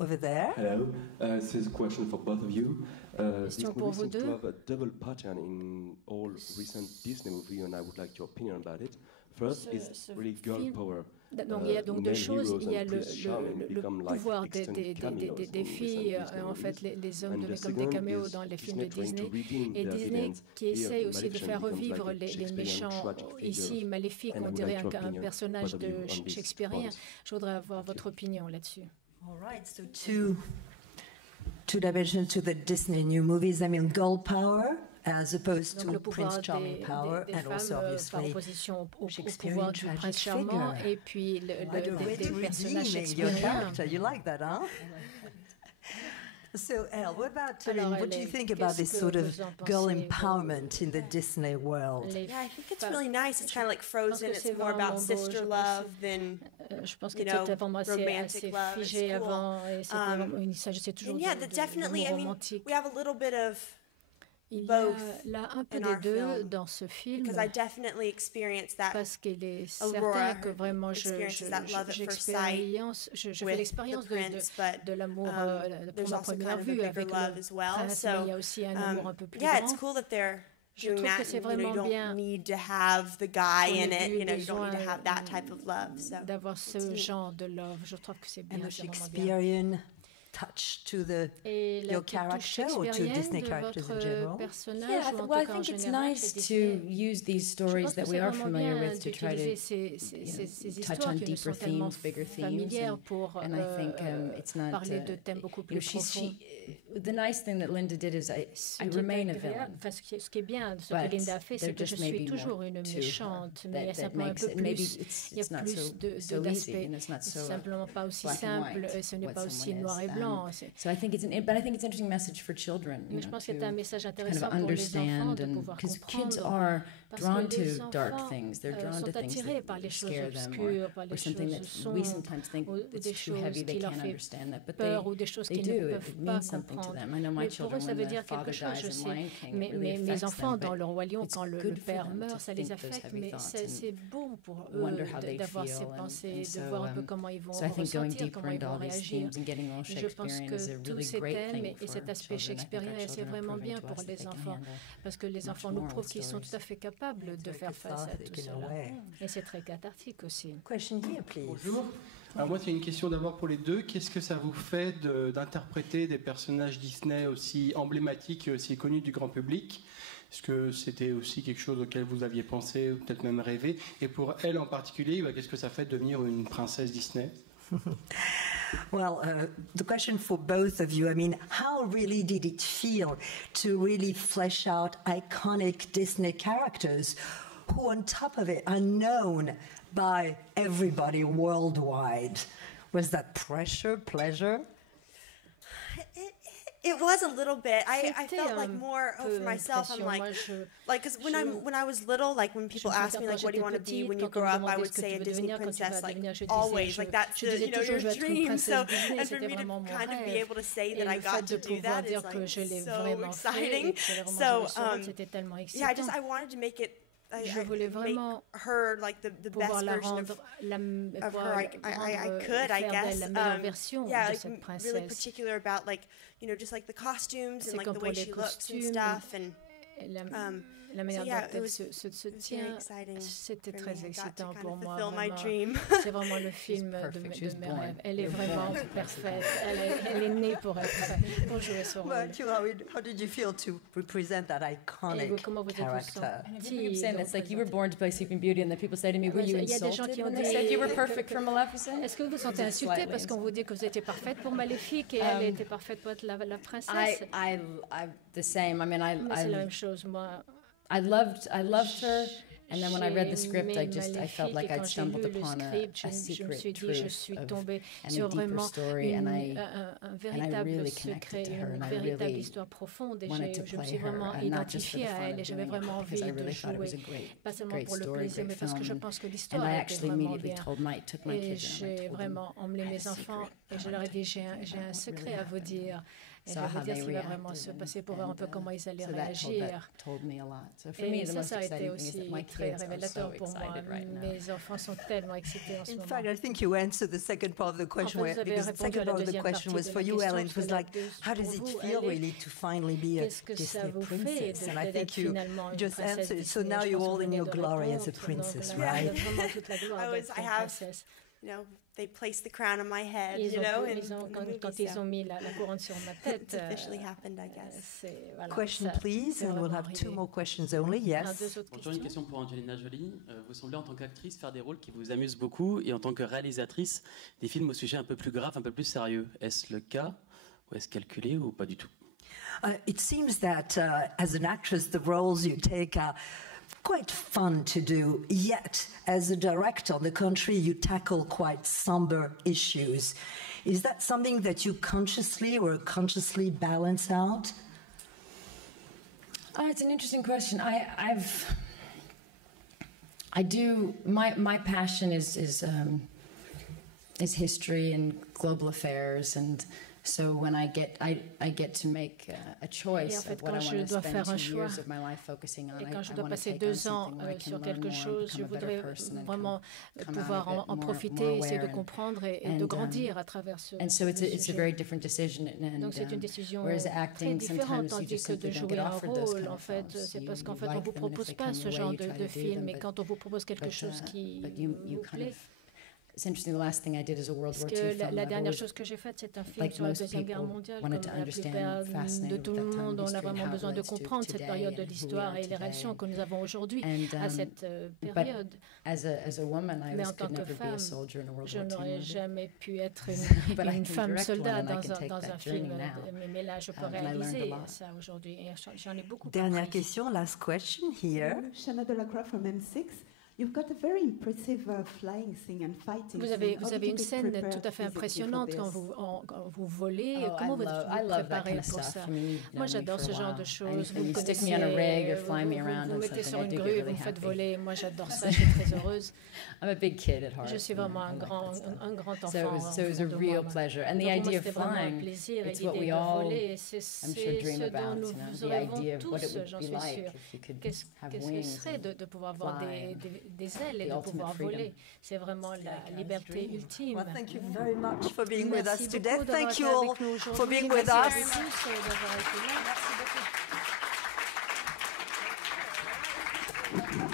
over there. Hello, this is a question for both of you. This Question pour movie vous seems to deux. have a double pattern in all recent Disney movies, and I would like your opinion about it. First, it's really girl film- power. Donc, il y a donc deux Male choses. heroes Il y a and Prince Charming le become like pouvoir extended cameos des in filles. recent Disney En fait, movies. les hommes And the devenaient comme des second caméos is dans les films de Disney trying to Disney. redeem Et their Disney villains. qui Here, essaye aussi de Maleficent faire becomes revivre like a les Shakespearean méchants. tragic figure. Ici, Maléfique, And I on would dirait like your un opinion, personnage both of you, de on this shakespearien. point. Je voudrais avoir votre opinion là-dessus. All right, so two dimensions to the Disney new movies. I mean, girl power as opposed Donc, le to Prince pouvoir Charming power, des and femmes also par obviously opposition au Shakespearean pouvoir du tragic prince charmant figure. et puis Like a way des to personnages redeem your shakespeariens. character. You like that, huh? So, Elle, what about Alors, what do you Elle, think about this qu'est-ce sort que of vous en girl pensez, empowerment in the Disney world? Les Yeah, I think it's femmes- really nice. It's kind of like Frozen. que It's c'est more about vraiment beau. sister Je pense- love than Je pense que you know, c'était vraiment assez romantic love. figé It's cool. avant et c'était vraiment- il s'agissait toujours And yeah, de definitely. I mean, romantique. we have a little bit of Il y a both là un peu in des our deux film, dans ce film because I definitely experienced that. parce qu'il est Aurora certain que vraiment experiences that love at first sight je fais with l'expérience the prince, but de l'amour pour there's ma also première kind of a vue bigger avec love le as well. prince, mais il y a So, aussi un amour un peu plus yeah, grand. it's cool that they're Je doing trouve que that. c'est And, you know, you vraiment bien don't need to have the guy qu'on in ait it. eu You know, you don't need to besoin have that type of love. So d'avoir ce neat. genre de love. Je trouve que c'est bien, And the c'est vraiment bien. Shakespearean touch to Et la your touche character or to shakespearienne Disney de characters in votre general? personnage, Yeah, ou en well, I tout cas en think it's général, nice chez to Disney. use these Je stories pense que that c'est we are vraiment familiar bien with to try d'utiliser to ces touch histoires on qui nous deeper sont tellement themes, bigger themes, familières pour and I think it's not parler de thèmes beaucoup plus profonds. the nice thing that Linda did is I Ce qui est remain a agréable, villain. enfin, ce qui est bien, ce But que Linda a fait, c'est there que je just may suis be toujours more une to her méchante, mais il y a that simplement un makes peu it- maybe plus, it's il y a not plus so d'aspects. easy and it's not C'est so simplement pas aussi black and simple, white et ce n'est what pas aussi someone noir is. et blanc. So I think but I think it's an interesting message for children. Mais je pense que c'est un message kind of intéressant pour les enfants understand de and pouvoir because comprendre. kids are Parce drawn que les to dark enfants things. They're drawn sont to things attirés that par les choses scare them obscures, par les or something choses that we sombres, sometimes think ou it's des too heavy, choses they qui leur can't fait understand that, but peur ou des choses they qu'ils do. ne It peuvent pas means something to comprendre. them. I know my Mais pour children, eux, ça when veut the dire quelque father chose, je dies in sais. Lion King, it really Mes affects enfants, them, dans but Le Roi Lion, it's quand le good for père them to meurt, ça les think those affecte, heavy mais thoughts c'est and bon pour eux wonder how they d'avoir ces feel, pensées, and de voir un peu so, comment ils vont so I think going ressentir, deeper comment ils into vont all these réagir. themes and getting all Je pense Shakespearean que is a tous really ces great thèmes thing et cet for aspect children. I think shakespearien, our c'est children are vraiment proving bien to pour us that les they can enfants, handle parce que les much enfants nous more prouvent qu'ils sont stories. tout à fait capables de faire face à tout cathartic in cela. a way. Et c'est très cathartique aussi. Question here, please. Bonjour. Alors moi, c'est une question d'abord pour les deux. Qu'est-ce que ça vous fait d'interpréter des personnages Disney aussi emblématiques et aussi connus du grand public? Est-ce que c'était aussi quelque chose auquel vous aviez pensé, ou peut-être même rêvé? Et pour elle en particulier, qu'est-ce que ça fait de devenir une princesse Disney? Well, the question for both of you, I mean, how really did it feel to really flesh out iconic Disney characters who, on top of it, are known by everybody worldwide? Was that pressure, pleasure? It was a little bit. I C'était felt like un more peu for myself. I'm impression. like, Moi, because when I was little, like when people me asked me souviens like, what do you want to be quand when you j'étais grow petite, up? I quand on me would demandait ce que say tu a veux Disney devenir quand tu princess, vas like devenir, je disais, always. Like that's je disais you know toujours, your je veux être une dream. princesse So Disney, and for c'était me to vraiment mon kind of be rêve. able to say Et that I le fait got de to do pouvoir that is dire que like je l'ai so vraiment fait, exciting. et que j'allais vraiment So jouer ce rôle, c'était tellement yeah, excitant. I wanted to make it. Je voulais vraiment make her like the pouvoir best la version rendre, of her. I could, I faire guess. d'elle la meilleure version Yeah, de like cette princesse. really particular about like just like the costumes C'est and like comme the pour way les she looks and costumes, stuff and. La manière so yeah, dont it elle was se very tient, exciting c'était for très me. I got to excitant kind pour of moi. fulfill my dream. C'est vraiment le film de perfect. She was mes born. rêves. Elle est You're vraiment born. parfaite. Elle est née pour jouer ce rôle. But how did you feel to represent that Et iconic vous, comment vous êtes-vous character? I keep saying it's like you were born to play Sleeping Beauty, and then people say to me, "Were you Il y a des gens insulted qui ont when they dit- said you were perfect for Maleficent?" Est-ce que vous vous sentez insulté parce qu'on vous dit que vous étiez parfaite pour Maléfique et elle était parfaite pour être la princesse? I the same. I mean, Mais c'est la même chose, moi. I loved her, and then when I read the script, J'ai aimé I felt like Maléfique, et I'd quand j'ai stumbled lu le upon script, a je me secret suis dit, je truth suis of tombée and sur a deeper vraiment story, and un véritable really secret, connected to her, une and I véritable really histoire profonde, et wanted to je me play suis her, vraiment and not just for identifiée the à fun elle, of et j'avais doing it, vraiment because envie I de really thought it was jouer, a great, pas seulement great pour le story, plaisir, great mais parce que je film, pense que and l'histoire I était actually vraiment immediately bien. told my Et kids, and I j'ai told vraiment emmené I had mes a enfants secret. et je leur ai dit, j'ai un secret à vous dire. Et je vais dire ce qui va vraiment se passer pour voir un peu comment ils allaient réagir. Et ça a été aussi très révélateur pour moi. Mes enfants sont tellement excités en ce moment. In fact, I think you answered the second part of the question, because the second part of the question was for you, Elle. It was like, how does it feel really to finally be a Disney princess? And I think you just answered. So now you're all in your glory as a princess, right? I have, you know, they placed the crown on my head, you know, quand ils ont mis la couronne sur ma tête. It's officially happened, I guess. Question, please, and we'll have 2 more questions only. Yes. Bonjour, une question pour Angelina Jolie. Vous semblez en tant qu'actrice faire des rôles qui vous amusent beaucoup, et en tant que réalisatrice, des films au sujet un peu plus grave, un peu plus sérieux. Est-ce le cas, ou est-ce calculé, ou pas du tout? It seems that as an actress, the roles you take are quite fun to do, yet as a director, on the contrary, you tackle quite somber issues. Is that something that you consciously or consciously balance out? It's an interesting question. I do. My passion is history and global affairs, and so when I get to make a choice of what I want to spend 2 years of my life focusing on. Et quand je dois passer 2 ans sur quelque chose, je voudrais vraiment pouvoir en profiter, essayer de comprendre et de grandir à travers ce sujet. Donc c'est une décision très différente, tandis que de jouer un rôle, en fait, c'est parce qu'en fait on vous propose pas ce genre de film, mais quand on vous propose quelque chose qui vous plaît. It's interesting, the last thing I did is a World War II film. La dernière chose que j'ai faite, c'est un film sur la Deuxième Guerre mondiale. Comme la plupart de tout le monde, on a vraiment besoin de comprendre cette période de l'histoire et les réactions que nous avons aujourd'hui à cette période. Mais en tant que femme, je n'aurais jamais pu être une femme soldat dans un film. Mais là, je peux réaliser ça aujourd'hui. Et j'en ai beaucoup compris. Dernière question, last question here. Shana Delacroix from M6. You've got a very impressive flying scene and fighting. Vous avez une scène tout à fait impressionnante quand vous volez. Comment vous vous préparez pour ça? Moi, j'adore ce genre de choses. Vous me connaissez, vous mettez sur une grue, vous me faites voler. Moi, j'adore ça. Je suis très heureuse. I'm a big kid at heart. Je suis vraiment un grand enfant. So it was a real pleasure, and the idea of flying, it's what we all, I'm sure, dream about. The idea of what it would be like if you could have wings. Qu'est-ce que ce serait de pouvoir avoir des ailes et de pouvoir voler? C'est vraiment la liberté ultime. Well, thank you very much for being with us Merci today. beaucoup Thank you d'avoir all été avec nous aujourd'hui. for being with Merci us. à vous tous d'avoir été là. Merci beaucoup.